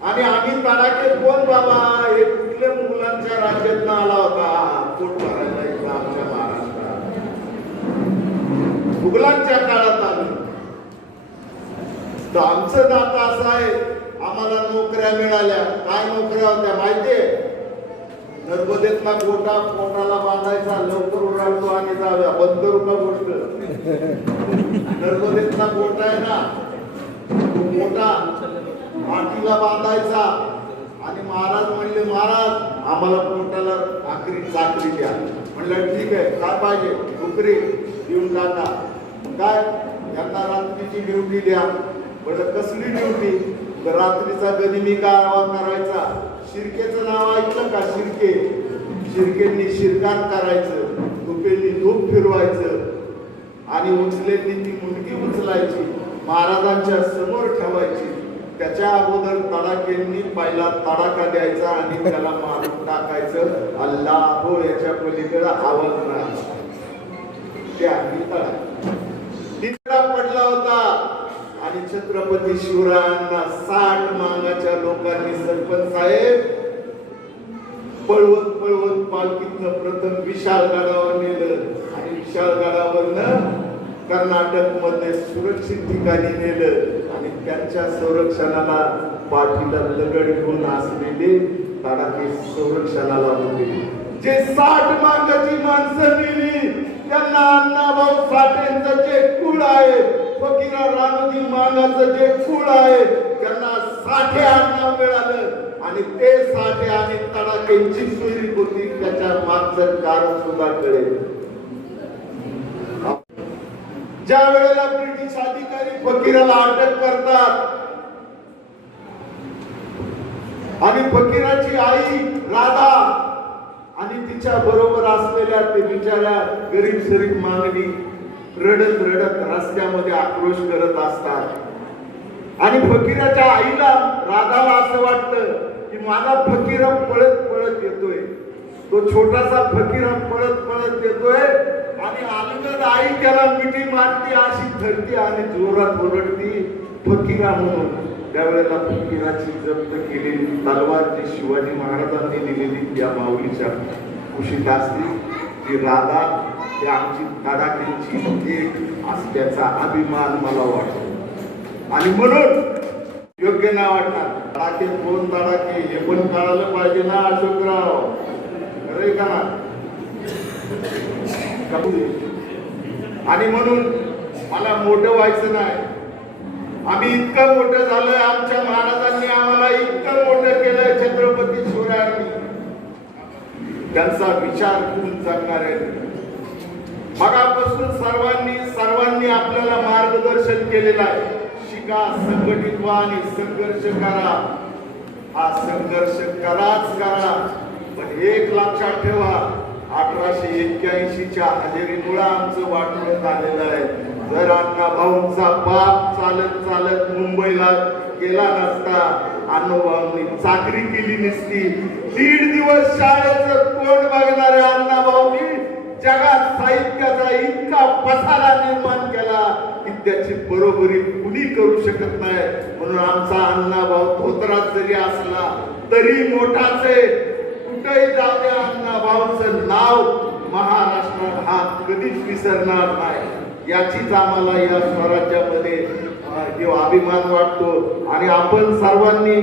आणि आम्ही तडाखे कोण बाबा, हे कुठल्या मुलांच्या राज्यात आला होता पोट भरायला इथं आमच्या महाराष्ट्रात? मुघलांच्या काळात आलं. तर आमचं नातं असं आहे, आम्हाला नोकऱ्या मिळाल्या. काय नोकऱ्या होत्या माहितीये? नर्मदेतला गोटा पोटाला बांधायचा, लवकर उडावतो आणि जाऊया. बंद करू का गोष्ट? नर्मदेतला गोटा आहे ना, मोठा मातीला बांधायचा आणि महाराज म्हणले, महाराज आम्हाला पोटाला आखरी चाकरी द्या. म्हणलं ठीक आहे, काय पाहिजे? नोकरी देऊन टाका. काय यांना रात्रीची ड्युटी द्या. बरं कसली ड्युटी? तर रात्रीचा गनिमी कारवा करायचा. शिर्केचं नाव ऐकलं का? शिर्के. शिर्केंनी शिरकात करायचं, धुपेंनी धूप फिरवायचं आणि उचलेली ती मुलगी उचलायची, महाराजांच्या समोर ठेवायची. त्याच्या अगोदर तडाख्यांनी पहिला तडाखा द्यायचा आणि त्याला मारून टाकायचं. अल्लाह हो, याच्या पलीकडे आवाज नाही. त्या तिसरा पडला होता आणि छत्रपती शिवरायांना 60 मांगाच्या लोकांनी सरपंच साहेब पळवत पळवत पालखीतनं प्रथम विशाळगडावर नेलं आणि विशाळगडावरनं कर्नाटक मध्ये सुरक्षित ठिकाणी नेलं आणि त्यांच्या संरक्षणाला पाठीला दगड घेऊन असलेले तडाखे संरक्षणाला होते. जे 60 मांगाची माणसं नेली त्यांना अण्णाभाऊ साठेंचं जे कुळ आहे, फकीरा रामजी मांगाचं जे कुळ आहे, त्यांना साठे आडनाव मिळालं. आणि ते साठे आणि तडाख्यांची सुरी होती, त्याच्या मागचं कारण सुद्धा कळेल. ज्या वेळेला ब्रिटिश अधिकारी फकीराला अटक करतात आणि फकीराची आई राधा आणि तिच्या बरोबर असलेल्या ते बिचाऱ्या गरीब शरीफ मागणी रडत रडत रस्त्यामध्ये आक्रोश करत असतात आणि फकीराच्या आईला राधाला असं वाटतं की माझा फकीरा पळत पळत येतोय. तो छोटासा फकीरा पळत पळत येतोय आणि अलगद आई त्याला मिठी मारती, अशी धरती आणि जोरात ओरडती फकीरा म्हणून. त्यावेळेला फकीराची जप्त केलेली तलवार जी शिवाजी महाराजांनी दिलेली त्या माऊलीच्या कुशीत असते, ती राधा त्या आमची तडाख्यांची एक असल्याचा अभिमान मला वाटतो. आणि म्हणून योग्य नाही वाटणार. तडाखे कोण तडाखे हे पण कळालं पाहिजे ना अशोकराव, खरंय का ना? आणि म्हणून मला मोठं व्हायचं नाही. आम्ही इतकं मोठं झालोय, आमच्या महाराजांनी आम्हाला इतकं मोठं केलंय, छत्रपती शिवरायांनी. त्यांचा विचार करून जगणार आहे. मगापासून सर्वांनी आपल्याला मार्गदर्शन केलेलं आहे. शिका, संघटित व्हा आणि संघर्ष करा. हा संघर्ष कराच करा. पण एक लक्षात ठेवा, 1881च्या हजेरीमुळे आमचं वाटून आलेलं आहे. जर अण्णाभाऊंचा बाप चालत चालत मुंबईला गेला नसता, अण्णाभाऊंनी चाकरी केली नसती, 1.5 दिवस शाळेचं तोंड बघणाऱ्या अण्णाभाऊंनी जगात साहित्याचा इतका पसारा निर्माण केला की त्याची बरोबरी कुणी करू शकत नाही. म्हणून आमचा अण्णाभाऊ धोत्रात जरी असला तरी मोठाच आहे. कुठेही जाऊ द्या, अण्णाभाऊंचं नाव महाराष्ट्रात हा कधीच विसरणार नाही. याचीच आम्हाला या स्वराज्यामध्ये अभिमान वाटतो. आणि आपण सर्वांनी